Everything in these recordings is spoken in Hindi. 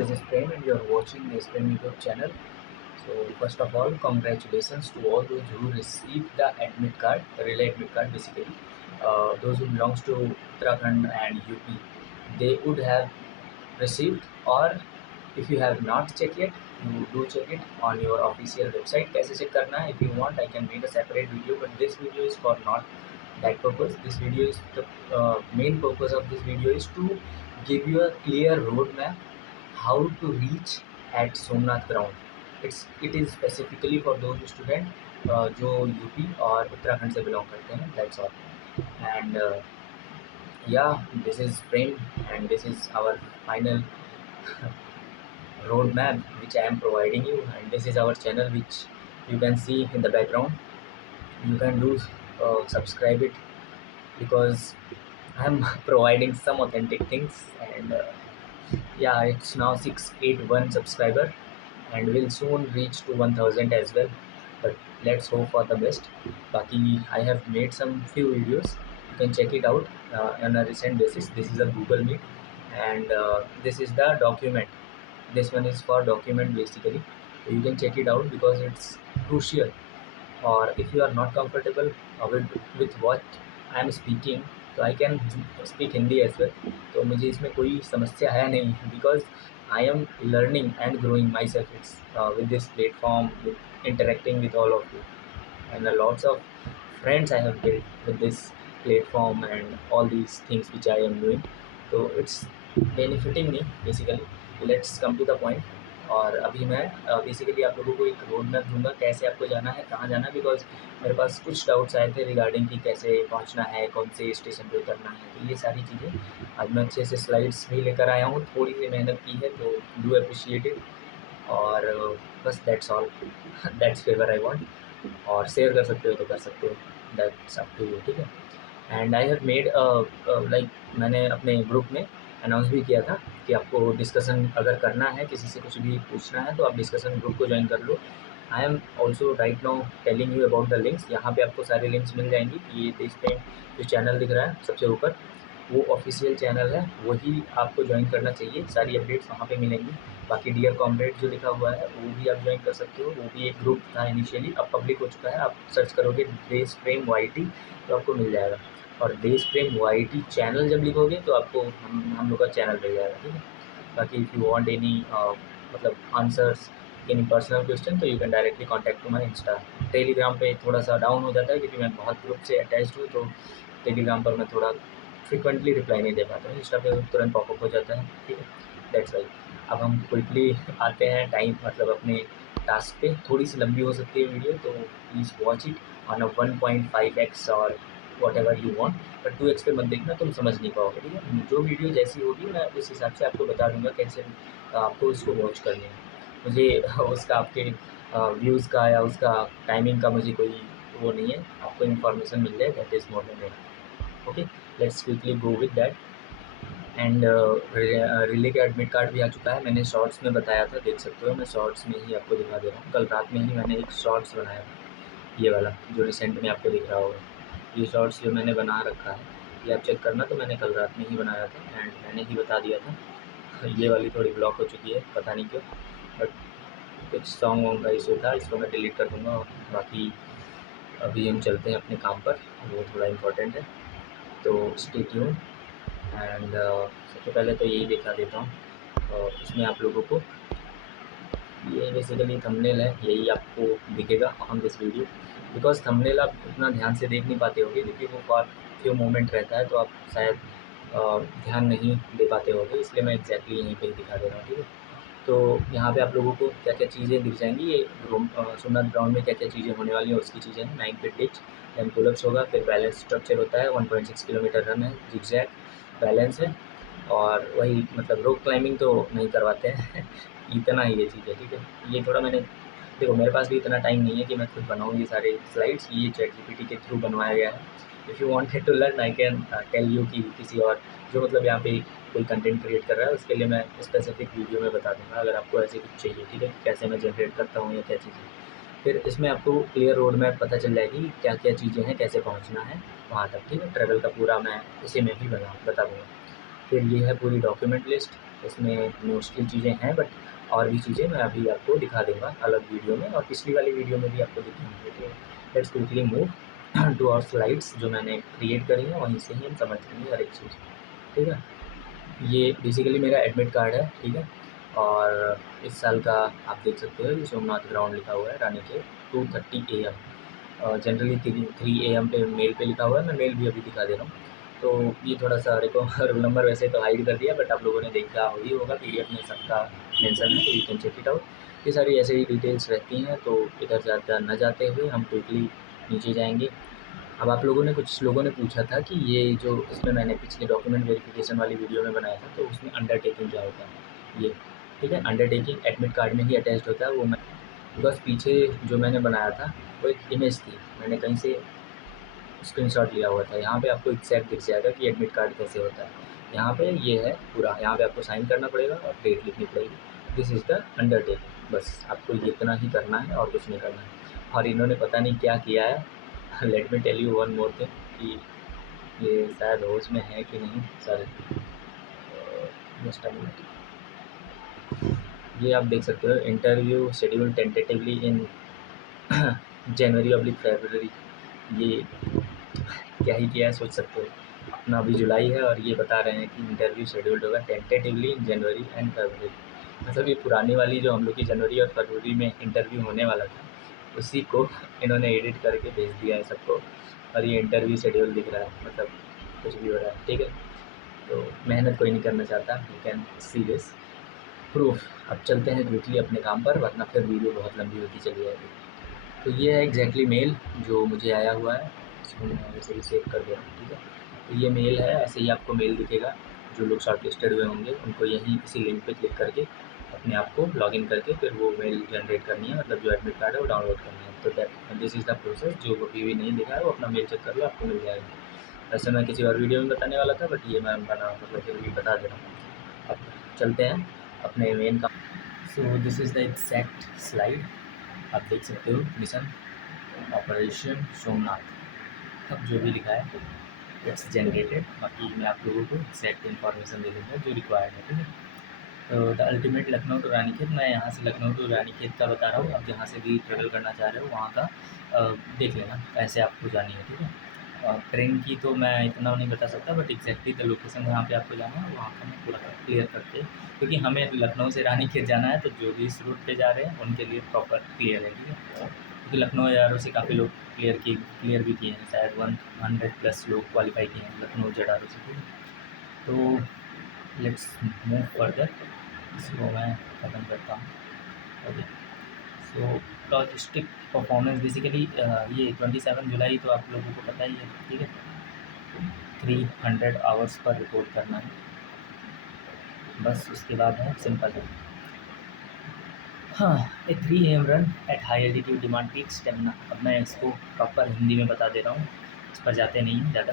This is Prem and you're watching the Prem YouTube channel. So first of all, congratulations to all those who received the admit card, the relay admit card basically. Those who belongs to Uttarakhand and UP, they would have received, or if you have not checked yet, you do check it on your official website. कैसे check करना है? If you want, I can make a separate video, but this video is for not that purpose. This video is the main purpose of this video is to give you a clear roadmap how to reach at Somnath ground. It is specifically for those student जो यूपी और उत्तराखंड से बिलोंग करते हैं. That's all. And yeah, this is Prem, and this is our final roadmap which I am providing you, and this is our channel which you can see in the background. You can do subscribe it because I am providing some authentic things, and yeah, it's now 681 subscriber and will soon reach to 1000 as well, but let's hope for the best. Baki, I have made some few videos, you can check it out on a recent basis. This is a Google Meet, and this is the document. This one is for document basically, so you can check it out because it's crucial. और if you are not comfortable with what I am speaking, तो I can speak Hindi as well. तो मुझे इसमें कोई समस्या है नहीं, because I am learning and growing myself with this platform, with interacting with all of you, and lots of friends I have built with this platform and all these things which I am doing. So it's benefiting me basically. Let's come to the point. और अभी मैं बेसिकली आप लोगों को एक रोड मैप दूंगा कैसे आपको जाना है, कहाँ जाना है, बिकॉज मेरे पास कुछ डाउट्स आए थे रिगार्डिंग कि कैसे पहुँचना है, कौन से स्टेशन पे उतरना है. तो ये सारी चीज़ें आज मैं अच्छे से स्लाइड्स भी लेकर आया हूँ. थोड़ी सी मेहनत की है तो डू अप्रिशिएट इट. और बस that's all. That's favour I want. और शेयर कर सकते हो तो कर सकते हो, दैट्स अप टू यू. ठीक है. And I have made like मैंने अपने ग्रुप में अनाउंस भी किया था कि आपको डिस्कशन अगर करना है, किसी से कुछ भी पूछना है, तो आप डिस्कशन ग्रुप को ज्वाइन कर लो. I am also right now telling you about the links. यहाँ पे आपको सारे लिंक्स मिल जाएंगी. ये देश पे जो चैनल दिख रहा है सबसे ऊपर, वो ऑफिशियल चैनल है, वही आपको ज्वाइन करना चाहिए. सारी अपडेट्स वहाँ पे मिलेंगी. बाकी डियर कॉमरेड जो लिखा हुआ है वो भी आप ज्वाइन कर सकते हो. वो भी एक ग्रुप था इनिशियली, अब पब्लिक हो चुका है. आप सर्च करोगे देश प्रेम YT तो आपको मिल जाएगा. और देश प्रेम YT चैनल जब लिखोगे तो आपको हम लोग का चैनल मिल जाएगा. ठीक है. बाकी इफ़ यू वांट एनी मतलब आंसर्स एनी पर्सनल क्वेश्चन, तो you can directly contact to my insta. Telegram पे थोड़ा सा डाउन हो जाता है क्योंकि मैं बहुत ग्रुप से अटैच्ड हूँ, तो टेलीग्राम पर मैं थोड़ा फ्रिक्वेंटली रिप्लाई नहीं दे पाता हूँ. इंस्टा पे तुरंत पॉपअप हो जाता है. ठीक है. That's why. अब हम क्विकली आते हैं टाइम मतलब अपने टास्क पे. थोड़ी सी लंबी हो सकती है वीडियो, तो please watch it on a 1.5x और what ever you want, but 2x पे मत देखना, तुम समझ नहीं पाओगे. ठीक है. जो वीडियो जैसी होगी मैं उस हिसाब से आपको बता दूंगा कैसे आपको इसको वॉच करनी है. मुझे उसका आपके व्यूज़ का या उसका टाइमिंग का मुझे कोई वो नहीं है. आपको इन्फॉर्मेशन मिल जाए, that is more than enough. Okay, let's quickly go with that. And relay का एडमिट कार्ड भी आ चुका है. मैंने शॉर्ट्स में बताया था, देख सकते हो. मैं शॉर्ट्स में ही आपको दिखा दे रहा हूँ. कल रात में ही मैंने एक शॉर्ट्स बनाया था, ये वाला जो रिसेंट में आपको दिख रहा होगा. ये शॉर्ट्स जो मैंने बना रखा है, ये आप चेक करना. तो मैंने कल रात में ही बनाया था एंड मैंने ही बता दिया था. ये वाली थोड़ी ब्लॉक हो चुकी है, पता नहीं क्यों, बट कुछ सॉन्ग वॉन्ग का इशू था. इसको मैं डिलीट कर दूँगा. बाकी अभी हम चलते हैं अपने काम पर, वो थोड़ा इम्पोर्टेंट है, तो स्टे ट्यून. एंड सबसे पहले तो यही दिखा देता हूँ. इसमें आप लोगों को ये बेसिकली थंबनेल है, यही आपको दिखेगा on this video. Because thumbnail आप उतना ध्यान से देख नहीं पाते होगे क्योंकि वो फॉर फ्यू मोमेंट रहता है, तो आप शायद ध्यान नहीं दे पाते होगे, इसलिए मैं एग्जैक्टली यहीं पे ही दिखा दे रहा हूँ. ठीक है. तो यहाँ पे आप लोगों को क्या क्या चीज़ें दिख जाएंगी. ये सोमनाथ ग्राउंड में क्या क्या चीज़ें होने वाली हैं उसकी चीज़ें हैं. 9 फीट डिच, देन पुलअप्स होगा, फिर बैलेंस स्ट्रक्चर होता है, 1.6 किलोमीटर रन है, जिगजैग बैलेंस है, और वही मतलब रोक क्लाइंबिंग तो नहीं करवाते हैं. इतना ही ये चीज़ है. ठीक है. ये थोड़ा मैंने देखो, मेरे पास भी इतना टाइम नहीं है कि मैं खुद बनाऊँ ये सारे स्लाइड्स. ये ChatGPT के थ्रू बनवाया गया है. If you wanted to learn I can tell you कि किसी और जो मतलब यहाँ पे कोई कंटेंट क्रिएट कर रहा है उसके लिए मैं स्पेसिफिक वीडियो में बता दूँगा अगर आपको ऐसे कुछ चाहिए. ठीक है. कैसे मैं जनरेट करता हूँ या क्या चीज़ें. फिर इसमें आपको क्लियर रोड मैप पता चल जाएगी क्या क्या चीज़ें हैं, कैसे पहुँचना है वहाँ तक. ठीक है. ट्रैवल का पूरा मैं इसी में ही बता दूँगा. फिर ये है पूरी डॉक्यूमेंट लिस्ट. इसमें मुश्किल चीज़ें हैं, बट और भी चीज़ें मैं अभी आपको दिखा दूँगा अलग वीडियो में, और पिछली वाली वीडियो में भी आपको दिखाऊँगी। तो let's quickly move to our slides जो मैंने क्रिएट करी हैं, वहीं से ही हम समझ लेंगे हर एक चीज़, ठीक है। ये बेसिकली मेरा एडमिट कार्ड है, ठीक है। और इस साल का आप देख सकते हो, ये सोमनाथ ग्राउंड लिखा हुआ है रानीखेत, 2:30 AM। जनरली 3 AM पे मेल पे लिखा हुआ है, मैं मेल भी अभी दिखा दे रहा हूँ। तो ये थोड़ा सा देखो रोल नंबर वैसे तो हाइड कर दिया, बट आप लोगों ने देखा ही होगा, PDF में सबका मेंशन है, तो you can check it out. ये सारी ऐसे ही डिटेल्स रहती हैं, तो इधर ज़्यादा न जाते हुए हम क्विकली नीचे जाएंगे। अब आप लोगों ने, कुछ लोगों ने पूछा था कि ये जो इसमें मैंने पिछले डॉक्यूमेंट वेरिफिकेशन वाली वीडियो में बनाया था, तो उसमें अंडरटेकिंग क्या होता है, ये ठीक है। अंडरटेकिंग एडमिट कार्ड में ही अटैच्ड होता है, वो मैं बिकॉज पीछे जो मैंने बनाया था वो एक इमेज थी, मैंने कहीं से स्क्रीनशॉट लिया हुआ था। यहाँ पे आपको एग्जैक्ट दिख जाएगा कि एडमिट कार्ड कैसे होता है। यहाँ पे ये है पूरा, यहाँ पे आपको साइन करना पड़ेगा और डेट लिखनी पड़ेगी। दिस इज़ द अंडरटेकिंग, बस आपको इतना ही करना है और कुछ नहीं करना है। और इन्होंने पता नहीं क्या किया है let me tell you one more thing कि ये शायद होश में है कि नहीं, सॉरी जस्ट अ मिनट। ये आप देख सकते हो, इंटरव्यू शेड्यूल टेंटेटिवली इन जनवरी/फरवरी। ये क्या ही किया है सोच सकते हो। अपना अभी जुलाई है और ये बता रहे हैं कि इंटरव्यू शेड्यूल्ड होगा टेंटेटिवली इन जनवरी एंड फरवरी। मतलब ये पुरानी वाली जो हम लोग की जनवरी और फरवरी में इंटरव्यू होने वाला था, उसी को इन्होंने एडिट करके भेज दिया है सबको, और ये इंटरव्यू शेड्यूल दिख रहा है, मतलब कुछ भी हो रहा है, ठीक है। तो मेहनत कोई नहीं करना चाहता, you can see this proof. अब चलते हैं क्विकली अपने काम पर, वरना फिर वीडियो बहुत लंबी होती चली जाएगी। तो ये है एग्जैक्टली मेल जो मुझे आया हुआ है, इसको मैं वैसे ही सेव कर दे रहा हूँ, ठीक है। तो ये मेल है, ऐसे ही आपको मेल दिखेगा। जो लोग शॉर्ट लिस्टेड हुए होंगे उनको यहीं इसी लिंक पे क्लिक करके अपने आप को लॉगिन करके फिर वो मेल जनरेट करनी है, मतलब जो एडमिट कार्ड है वो डाउनलोड करना है। तो that this is the process. जो अभी भी नहीं दिखा है वो अपना मेल चेक कर लो, आपको मिल जाएगा। वैसे मैं किसी और वीडियो में बताने वाला था, बट ये मैं बना मतलब फिर भी बता दे रहा हूँ। अब चलते हैं अपने मेन काम। So this is the exact slide, आप देख सकते हो, मिशन ऑपरेशन सोमनाथ। अब जो भी लिखा है इट्स जनरेटेड, बाकी मैं आप लोगों को एग्जैक्ट इन्फॉर्मेशन दे दूँगा जो रिक्वायर्ड है, ठीक है। तो the ultimate Lucknow to Ranikhet, मैं यहाँ से लखनऊ टू रानीखेत का बता रहा हूँ। आप जहाँ से भी ट्रेवल करना चाह रहे हो वहाँ का देख लेना कैसे आपको जानी है, ठीक है। और ट्रेन की तो मैं इतना नहीं बता सकता, बट एग्जैक्टली द लोकेशन जहाँ पे आपको जाना है वहाँ का मैं पूरा क्लियर करके, क्योंकि हमें लखनऊ से रानीखेत जाना है, तो जो भी इस रूट पे जा रहे हैं उनके लिए प्रॉपर क्लियर है, ठीक है। क्योंकि लखनऊ एआरओ से काफ़ी लोग क्लियर भी किए हैं, शायद 100+ लोग क्वालिफाई किए हैं लखनऊ जेडआरओ से, ठीक है। तो लेट्स मूव फर्दर, इसको मैं ख़त्म करता हूँ, ओके। सो लॉजिस्टिक परफॉर्मेंस बेसिकली ये 27 जुलाई तो आप लोगों को पता ही है, ठीक है। 300 आवर्स पर रिपोर्ट करना है, बस उसके बाद है सिंपल है। हाँ, ए 3 AM run at high altitude demand peak stamina. अब मैं इसको प्रॉपर हिंदी में बता दे रहा हूँ, इस पर जाते नहीं हैं ज़्यादा।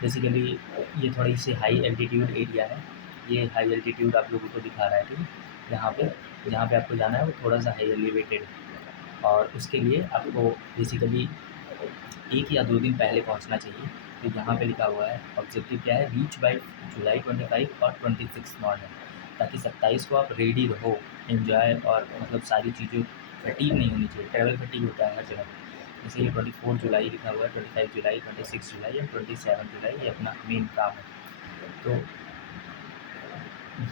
बेसिकली ये थोड़ी सी हाई एल्टीट्यूड एरिया है, ये हाई एल्टीट्यूड आप लोगों को दिखा रहा है, ठीक है। जहाँ पे आपको जाना है वो थोड़ा सा हाई एलिवेटेड है, और उसके लिए आपको बेसिकली 1 या 2 दिन पहले पहुँचना चाहिए। तो यहाँ पे लिखा हुआ है ऑब्जेक्टिव क्या है, रीच बाय जुलाई 25 और 26 मॉर्निंग, ताकि 27 को आप रेडी रहो, एन्जॉय, और मतलब सारी चीज़ें फटीग नहीं होनी चाहिए। ट्रैवल फटीग होता है हर जगह, जैसे ये 24 जुलाई लिखा हुआ है, 25 जुलाई, 26 जुलाई या 27 जुलाई, ये अपना मेन काम है। तो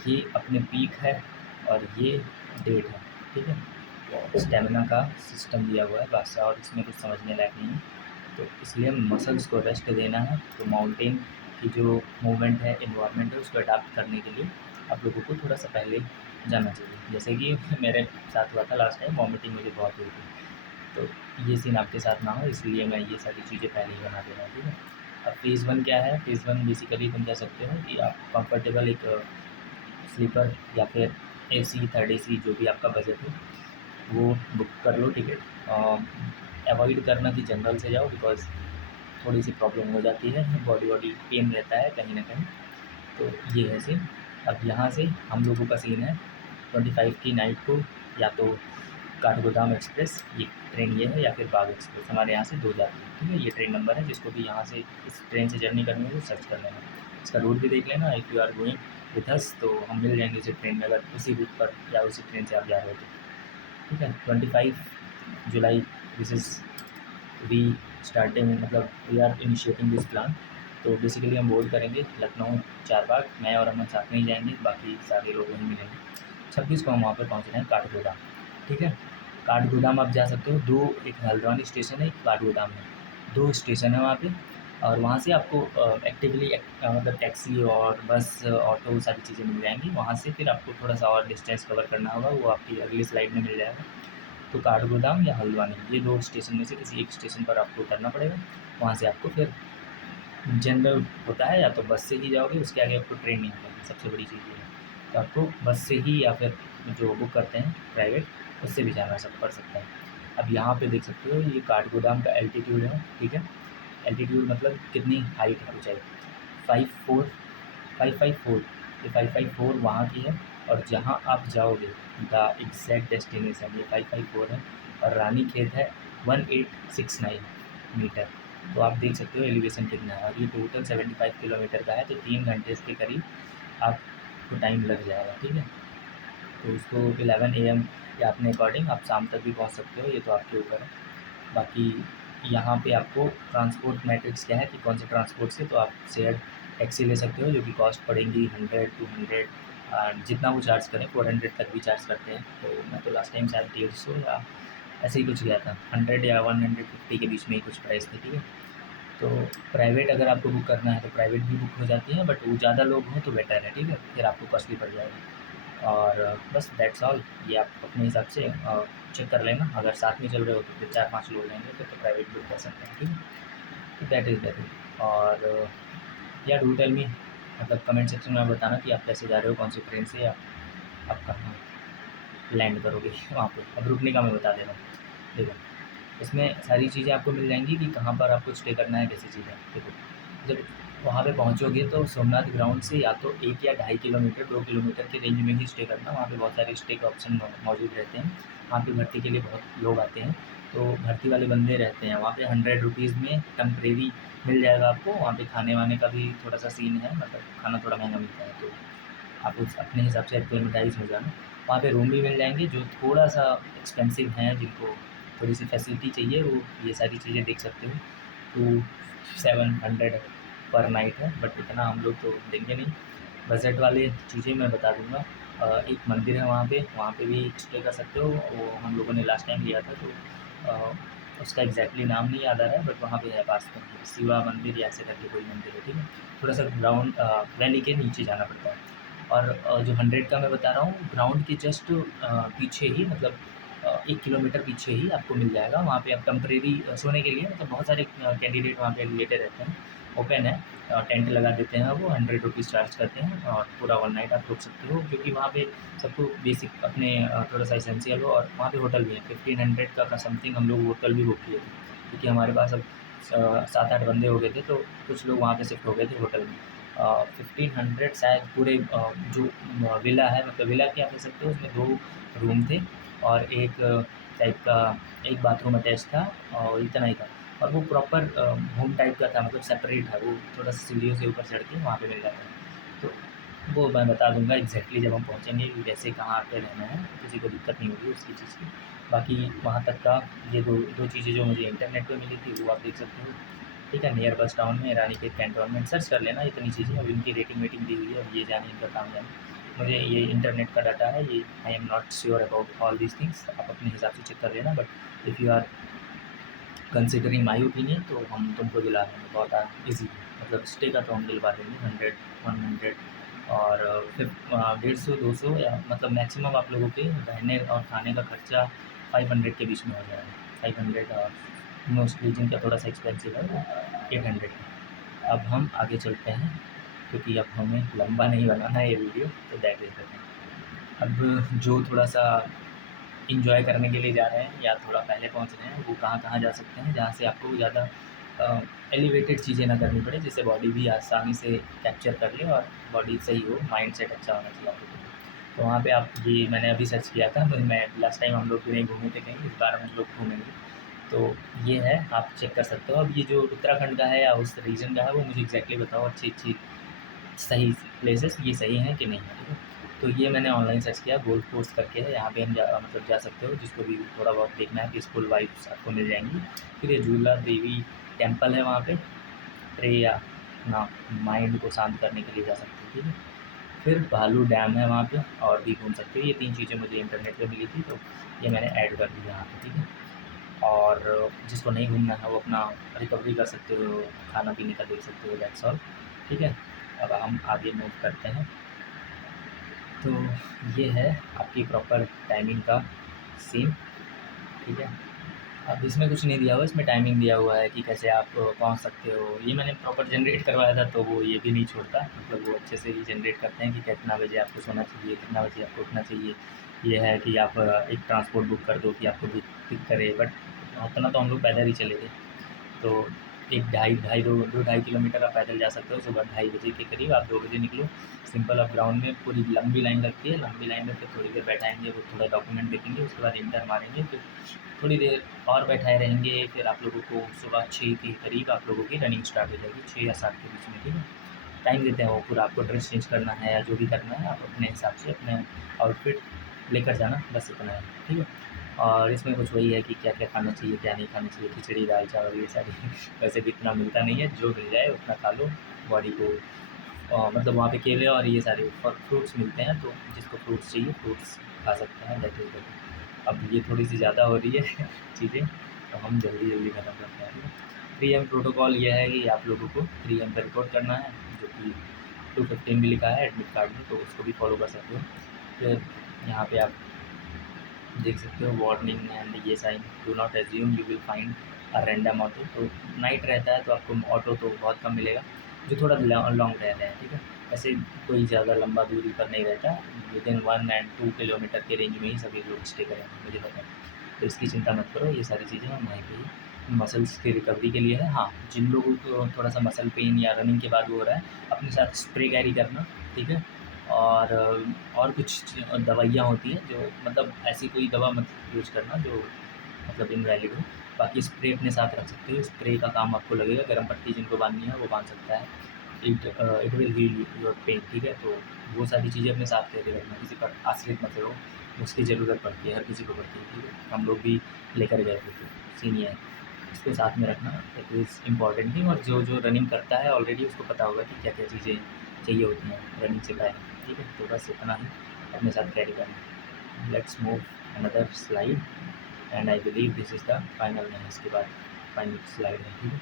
ये अपने पीक है और ये डेट है, ठीक है। स्टेमिना का सिस्टम दिया हुआ है बस, और इसमें कुछ समझने लायक नहीं है। तो इसलिए मसल्स को रेस्ट देना है। तो माउंटेन की जो मूवमेंट है, इन्वायरमेंट है, उसको अडाप्ट करने के लिए आप लोगों को थोड़ा सा पहले जाना चाहिए। जैसे कि मेरे साथ हुआ था लास्ट टाइम, वॉमिटिंग मुझे बहुत हुई थी, तो ये सीन आपके साथ ना हो, इसलिए मैं ये सारी चीज़ें पहले ही बना दे रहा हूँ, ठीक है। अब फ़ेज़ 1 क्या है, फ़ेज़ 1 बेसिकली तुम कह सकते हो कि आप कंफर्टेबल एक स्लीपर या फिर AC, थर्ड AC, जो भी आपका बजट हो वो बुक कर लो टिकट। अवॉइड करना कि जनरल से जाओ, बिकॉज़ थोड़ी सी प्रॉब्लम हो जाती है, बॉडी वॉडी पेन रहता है कहीं ना कहीं। तो ये है सीन। अब यहाँ से हम लोगों का सीन है 25 की नाइट को, या तो काठगोदाम एक्सप्रेस, ये ट्रेन ये है, या फिर बाग एक्सप्रेस, हमारे यहाँ से 2 जाती है, ठीक है। ये ट्रेन नंबर है, जिसको भी यहाँ से इस ट्रेन से जर्नी करनी है तो सर्च कर लेना, इसका रूट भी देख लेना। If you are going with us, तो हम मिल जाएंगे उसी ट्रेन में, अगर उसी रूट पर या उसी ट्रेन से आप जा रहे हो तो। ठीक है, 25 जुलाई, दिस इज़ वी स्टार्टिंग, मतलब we are initiating this plan. तो बेसिकली हम बोर्ड करेंगे लखनऊ चारबाग, मैं और अमन साथ में ही जाएंगे, बाकी सारे लोग वहीं मिलेंगे। 26 को हम वहाँ पर पहुँच रहे हैं काठगोदाम। ठीक है, काठगोदाम आप जा सकते हो, दो, एक हल्द्वानी स्टेशन है, एक काठगोदाम है, दो स्टेशन है वहाँ पे। और वहाँ से आपको एक्टिवली मतलब टैक्सी और बस, ऑटो, सारी चीज़ें मिल जाएंगी। वहाँ से फिर आपको थोड़ा सा और डिस्टेंस कवर करना होगा, वो आपकी अगली स्लाइड में मिल जाएगा। तो काठगोदाम या हल्द्वानी, ये दो स्टेशन में से किसी एक स्टेशन पर आपको उतरना पड़ेगा। वहाँ से आपको फिर जनरल होता है, या तो बस से ही जाओगे, उसके आगे आपको ट्रेन नहीं मिलेगी, सबसे बड़ी चीज़ ये है। तो आपको बस से ही, या फिर जो बुक करते हैं प्राइवेट, उससे भी जाना सब पड़ सकता है। अब यहाँ पे देख सकते हो ये काठगोदाम का एल्टीट्यूड है। ठीक है, एल्टीट्यूड मतलब कितनी हाइट है, ऊँचाई 54 554, ये 554 वहाँ की है। और जहाँ आप जाओगे द एग्जैक्ट डेस्टिनेशन ये 554 है, और रानी खेत है 1869 मीटर। तो आप देख सकते हो एलिवेशन कितना है, और ये टोटल 75 किलोमीटर का है, तो 3 घंटे के करीब आपको टाइम लग जाएगा। ठीक है, तो उसको 11 AM या अपने अकॉर्डिंग आप शाम तक भी पहुंच सकते हो, ये तो आपके ऊपर है। बाकी यहाँ पे आपको ट्रांसपोर्ट मैट्रिक्स क्या है कि कौन से ट्रांसपोर्ट से, तो आप शेयर टैक्सी ले सकते हो, जो कि कॉस्ट पड़ेगी 100 200, जितना वो चार्ज करें 400 तक भी चार्ज करते हैं। तो मैं तो लास्ट टाइम शायद 150 या ऐसे ही कुछ गया था, 100 या 150 के बीच में ही कुछ प्राइस थी। ठीक है, तो प्राइवेट अगर आपको बुक करना है तो प्राइवेट भी बुक हो जाती है, बट वो ज़्यादा लोग हों तो बेटर है। ठीक है, फिर आपको कॉस्टली पड़ जाएगा। और बस दैट्स ऑल, ये आप अपने हिसाब से चेक कर लेना। अगर साथ में चल रहे हो तो फिर 4-5 लोग रहेंगे तो प्राइवेट बुक कर सकते हैं। ठीक है, तो दैट इज़। और या डू टेल मी, मतलब कमेंट सेक्शन में बताना कि आप कैसे जा रहे हो, कौन सी ट्रेन से, आप कहाँ लैंड करोगे वहाँ पे। अब रुकने का मैं बता दे रहा हूँ। देखो, इसमें सारी चीज़ें आपको मिल जाएंगी कि कहाँ पर आपको स्टे करना है, कैसी चीज़ें। देखो, जब वहाँ पे पहुँचोगे तो सोमनाथ ग्राउंड से या तो 1 या 2.5 किलोमीटर 2 किलोमीटर के रेंज में ही स्टे करना। वहाँ पे बहुत सारे स्टे के ऑप्शन मौजूद रहते हैं। वहाँ पे भर्ती के लिए बहुत लोग आते हैं, तो भर्ती वाले बंदे रहते हैं वहाँ पे। 100 रुपीज़ में टेम्परेरी मिल जाएगा आपको। वहाँ पे खाने वाने का भी थोड़ा सा सीन है, मतलब खाना थोड़ा महंगा मिलता है, तो आप उस अपने हिसाब से एक्लेमेटाइज़ हो जाना। वहाँ पे रूम भी मिल जाएंगे जो थोड़ा सा एक्सपेंसिव हैं, जिनको थोड़ी सी फैसिलिटी चाहिए, वो ये सारी चीज़ें देख सकते हो। 2700 पर नाइट है, बट इतना हम लोग तो देंगे नहीं। बजट वाले चीज़ें मैं बता दूँगा। एक मंदिर है वहाँ पे भी स्टे कर सकते हो, वो हम लोगों ने लास्ट टाइम लिया था, तो उसका एग्जैक्टली नाम नहीं याद आ रहा है, बट वहाँ पे है पास में शिवा मंदिर या ऐसे करके कोई मंदिर है। ठीक है, थोड़ा सा ग्राउंड वैली के नीचे जाना पड़ता है। और जो 100 का मैं बता रहा हूँ, ग्राउंड के जस्ट पीछे ही, मतलब 1 किलोमीटर पीछे ही आपको मिल जाएगा। वहाँ पे आप टेम्परेरी सोने के लिए, मतलब बहुत सारे कैंडिडेट वहाँ पे रिलेटेड रहते हैं, ओपन है, टेंट लगा देते हैं, वो 100 रुपीज़ चार्ज करते हैं, और पूरा वन नाइट आप रुक सकते हो, क्योंकि वहाँ पे सबको बेसिक अपने थोड़ा सा एसेंशियल हो। और वहाँ पे होटल भी है, 1500 का समथिंग हम लोग होटल भी बुक किए थे, क्योंकि हमारे पास अब 7-8 बंदे हो गए थे, तो कुछ लोग वहाँ पे शिफ्ट हो गए थे होटल में। 1500 शायद पूरे जो विला है, मतलब विला क्या कह सकते हो, उसमें 2 रूम थे, और एक टाइप का एक बाथरूम अटैच था, और इतना ही था। और वो प्रॉपर होम टाइप का था, मतलब सेपरेट है, वो थोड़ा सा सीढ़ियों से ऊपर चढ़ के वहाँ पे मिल जाता है। तो वो मैं बता दूँगा एग्जैक्टली जब हम पहुँचेंगे कि कैसे कहाँ पे रहना है, तो किसी को दिक्कत नहीं होगी उसकी चीज़ की। बाकी वहाँ तक का ये दो दो चीज़ें जो मुझे इंटरनेट पे मिली थी, वो आप देख सकते हो। ठीक है, नियर बस टाउन में रानीखेत कैंटोनमेंट सर्च कर लेना, इतनी चीज़ें अब इनकी रेटिंग वेटिंग दी हुई है, अब ये जाने इनका काम जाने। मुझे ये इंटरनेट का डाटा है, ये I am not sure about all these things, आप अपने हिसाब से चेक कर लेना। But if you are considering my opinion, तो हम तुमको दिला देंगे बहुत ईजी, मतलब स्टे का तो हम दिलवा देंगे 100 100। और फिर 150 200, या मतलब मैक्सिमम आप लोगों के रहने और खाने का खर्चा 500 के बीच में हो जाएगा। 500, और मोस्टली जिनका थोड़ा सा एक्सपेंसिव है वो 800 है। अब हम आगे चलते हैं, क्योंकि अब हमें लंबा नहीं बनाना है ये वीडियो, तो दैट इज़ द थिंग। अब जो थोड़ा सा एंजॉय करने के लिए जा रहे हैं, या थोड़ा पहले पहुंच रहे हैं, वो कहाँ कहाँ जा सकते हैं जहाँ से आपको ज़्यादा एलिवेटेड चीज़ें ना करनी पड़े, जिससे बॉडी भी आसानी से कैप्चर कर ले, और बॉडी सही हो, माइंड सेट अच्छा होना चाहिए आपको। तो वहाँ पे आप, ये मैंने अभी सर्च किया था, मैं लास्ट टाइम हम लोग भी नहीं घूमे थे कहीं, इस बार हम लोग घूमेंगे। तो ये है, आप चेक कर सकते हो। अब ये जो उत्तराखंड का है या उस रीजन का है, वो मुझे एग्जैक्टली बताओ, अच्छी अच्छी सही प्लेसेस ये सही हैं कि नहीं है, ठीक है। तो ये मैंने ऑनलाइन सर्च किया, गोल्फ कोर्स करके है, यहाँ पे हम मतलब जा सकते हो, जिसको भी थोड़ा बहुत देखना है, पीसफुल वाइब्स आपको मिल जाएंगी। फिर ये झूला देवी टेम्पल है, वहाँ पे प्रे या अपना माइंड को शांत करने के लिए जा सकते हो, ठीक है। फिर भालू डैम है वहाँ पे, और भी घूम सकते हो। ये 3 चीज़ें मुझे इंटरनेट पे मिली थी, तो ये मैंने ऐड कर दी यहाँ पे, ठीक है। और जिसको नहीं घूमना है वो अपना रिकवरी कर सकते हो, खाना पीने का देख सकते हो, दैट्स ऑल, ठीक है। अब हम आगे मूव करते हैं। तो ये है आपकी प्रॉपर टाइमिंग का सीन, ठीक है। अब इसमें कुछ नहीं दिया हुआ, इसमें टाइमिंग दिया हुआ है कि कैसे आप पहुंच सकते हो। ये मैंने प्रॉपर जनरेट करवाया था, तो वो ये भी नहीं छोड़ता, मतलब वो अच्छे से ही जनरेट करते हैं कि कितना बजे आपको सोना चाहिए, कितना बजे आपको उठना चाहिए। ये है कि आप एक ट्रांसपोर्ट बुक कर दो कि आपको पिक करे, बट उतना तो हम लोग पैदल ही चले गए। तो एक ढाई ढाई दो दो ढाई किलोमीटर आप पैदल जा सकते हो। सुबह 2:30 बजे के करीब आप 2 बजे निकलो, सिंपल आप ग्राउंड में, पूरी लंबी लाइन लगती है, लंबी लाइन में फिर थोड़ी देर बैठाएंगे, वो थोड़ा डॉक्यूमेंट देखेंगे, उसके बाद इंटर मारेंगे, फिर थोड़ी देर और बैठाए रहेंगे। फिर आप लोगों को सुबह 6 के करीब आप लोगों की रनिंग स्टार्ट हो जाएगी, 6 या 7 के बीच में, ठीक है। टाइम देते हैं वो पूरा, आपको ड्रेस चेंज करना है या जो भी करना है आप अपने हिसाब से अपने आउटफिट लेकर जाना, बस इतना है, ठीक है। और इसमें कुछ वही है कि क्या क्या खाना चाहिए, क्या नहीं खाना चाहिए, खिचड़ी दाल चावल ये सारी वैसे भी इतना मिलता नहीं है, जो मिल जाए उतना खा लो। बॉडी को मतलब वहाँ पे केले और ये सारे फ्रूट्स मिलते हैं, तो जिसको फ्रूट्स चाहिए फ्रूट्स खा सकते हैं, दैट इज़ गुड। अब ये थोड़ी सी ज़्यादा हो रही है चीज़ें, तो हम जल्दी जल्दी ख़त्म करते हैं। 3M प्रोटोकॉल ये है कि आप लोगों को 3M पे रिपोर्ट करना है, जो कि 215 भी लिखा है एडमिट कार्ड में, तो उसको भी फॉलो कर सकते हो। फिर यहाँ पे आप देख सकते हो वार्निंग एंड ये sign, do not assume you will find a random auto. तो नाइट रहता है तो आपको ऑटो तो बहुत कम मिलेगा, जो थोड़ा लॉन्ग रहता है, ठीक है। ऐसे कोई ज़्यादा लंबा दूरी पर नहीं रहता, विदिन 1 एंड 2 किलोमीटर के रेंज में ही सभी लोग स्टे करेंगे, मुझे पता है। तो इसकी चिंता मत करो, ये सारी चीज़ें हम वहीं पे ही मसल्स की रिकवरी के लिए है। हाँ, जिन लोगों को थोड़ा सा मसल पेन या रनिंग के बाद वो हो रहा है, अपने साथ स्प्रे कैरी करना, ठीक है। और कुछ दवाइयाँ होती हैं जो, मतलब ऐसी कोई दवा मत यूज़ करना जो मतलब इनवैलिड हो। बाकी स्प्रे अपने साथ रख सकते हो, स्प्रे का काम आपको लगेगा, गर्म पट्टी जिनको बांधनी है वो बांध सकता है। It will heal your pain, ठीक है। तो वो सारी चीज़ें अपने साथ लेके रखना, किसी पर आश्रित मत रहो, उसकी ज़रूरत पड़ती है, हर किसी को पड़ती है, ठीक है। हम लोग भी लेकर गए थे, तो सीन ये है, इसको साथ में रखना, इट इज़ इम्पॉर्टेंट थिंग। और जो रनिंग करता है ऑलरेडी उसको पता होगा कि क्या क्या चीज़ें चाहिए होती हैं रनिंग से पहले, ठीक है। तो बस इतना ही अपने साथ कैरी करना। Let's move another slide, and I believe this is the final है, इसके बाद फाइनल स्लाइड है, ठीक है।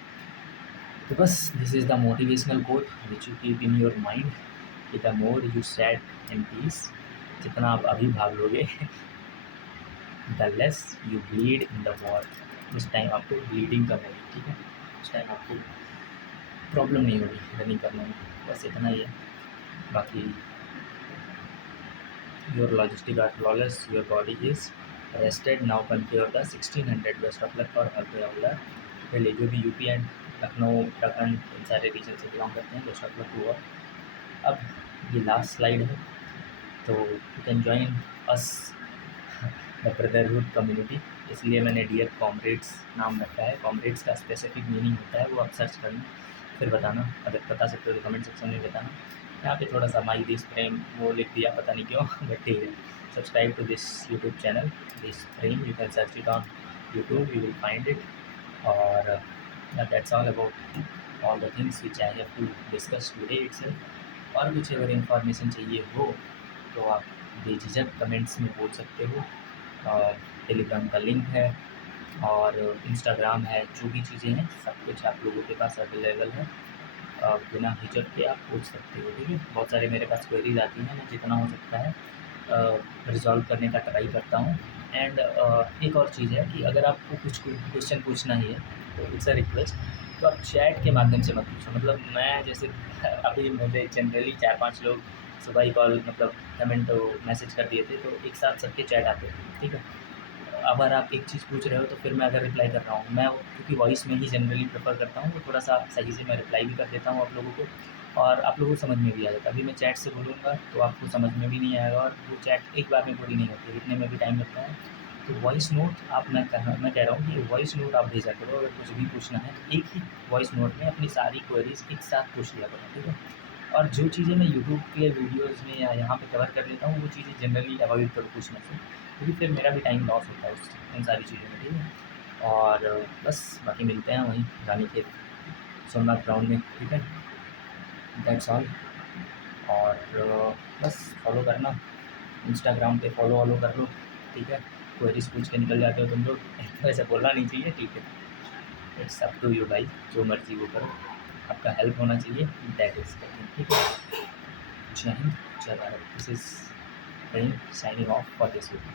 तो बस this is the motivational quote which you keep in your mind कि the more you sweat in peace, जितना आप अभी भाग लोगे the less you bleed in the war. उस टाइम आपको ब्लीडिंग कम होगी, ठीक है। उस टाइम आपको प्रॉब्लम नहीं होगी रनिंग करने में, बस इतना ही है। बाकी your logistic are flawless, your body is rested now, compare the 1600 best of luck for हल्ला पहले, जो भी यूपी एंड लखनऊ उत्तराखंड इन सारे रीजन से बिलोंग करते हैं, बेस्ट ऑफ लक हुआ। अब ये लास्ट स्लाइड है, तो you can join us the brotherhood community, इसलिए मैंने डियर कॉमरेड्स नाम रखा है। कॉमरेड्स का स्पेसिफिक मीनिंग होता है, वो आप सर्च करना, फिर बताना, अगर बता सकते हो तो कमेंट सेक्शन में बताना। यहाँ पे थोड़ा सा माई दिस प्रेम वो लिख दिया, पता नहीं क्यों बट ठीक है। Subscribe to this YouTube channel, this Prem, you can search it on YouTube, you will find it. और that's all about all the things which I have to discuss today itself. और कुछ अगर इन्फॉर्मेशन चाहिए हो तो आप बेझिझक कमेंट्स में बोल सकते हो। और टेलीग्राम का लिंक है और इंस्टाग्राम है, जो भी चीज़ें हैं सब कुछ आप लोगों के पास अवेलेबल है। बिना हिचक के आप पूछ सकते हो, ठीक है। बहुत सारे मेरे पास क्वेरीज आती हैं, मैं जितना हो सकता है रिज़ॉल्व करने का ट्राई करता हूँ। एंड एक और चीज़ है कि अगर आपको कुछ क्वेश्चन पूछना ही है तो इट्स अ रिक्वेस्ट, तो आप चैट के माध्यम से मत पूछो। मतलब मैं जैसे अभी मुझे जनरली 4-5 लोग सुबह ही कॉल मतलब कमेंट मैसेज कर दिए थे, तो एक साथ सबके चैट आते थे, ठीक है। अगर आप एक चीज़ पूछ रहे हो तो फिर मैं अगर रिप्लाई कर रहा हूँ, मैं क्योंकि वॉइस में ही जनरली प्रेफर करता हूँ, तो थोड़ा सा सही से मैं रिप्लाई भी कर देता हूँ आप लोगों को, और आप लोगों को समझ में भी आ जाता है। अभी मैं चैट से बोलूँगा तो आपको समझ में भी नहीं आएगा, और वो चैट एक बार में पूरी नहीं होती, लिखने में भी टाइम लगता है। तो वॉइस नोट आप, मैं कह रहा हूँ कि वॉइस नोट आप भेजा करो, अगर कुछ भी पूछना है तो एक ही वॉइस नोट में अपनी सारी क्वेरीज एक साथ पूछ लिया करो, ठीक है। और जो चीज़ें मैं यूट्यूब के वीडियोज़ में या यहाँ पे कवर कर लेता हूँ वो चीज़ें जनरली अवॉइड करो पूछने से, क्योंकि फिर मेरा भी टाइम लॉस होता है उस इन सारी चीज़ों में, ठीक है। और बस बाकी मिलते हैं वहीं रानी खेत सोमनाथ ग्राउंड में, ठीक है। That's all. और बस फॉलो करना, इंस्टाग्राम पे फॉलो वॉलो कर लो, ठीक है। क्वेरीज पूछ के निकल जाते हो तुम लोग तो ऐसे बोलना नहीं चाहिए, ठीक है। इट्स अप टू यू भाई, जो मर्जी वो करो, आपका हेल्प होना चाहिए, दैट इज़ द थिंग, ठीक है। जय हिंद, जय Bharat. This is Rahim signing off for this video.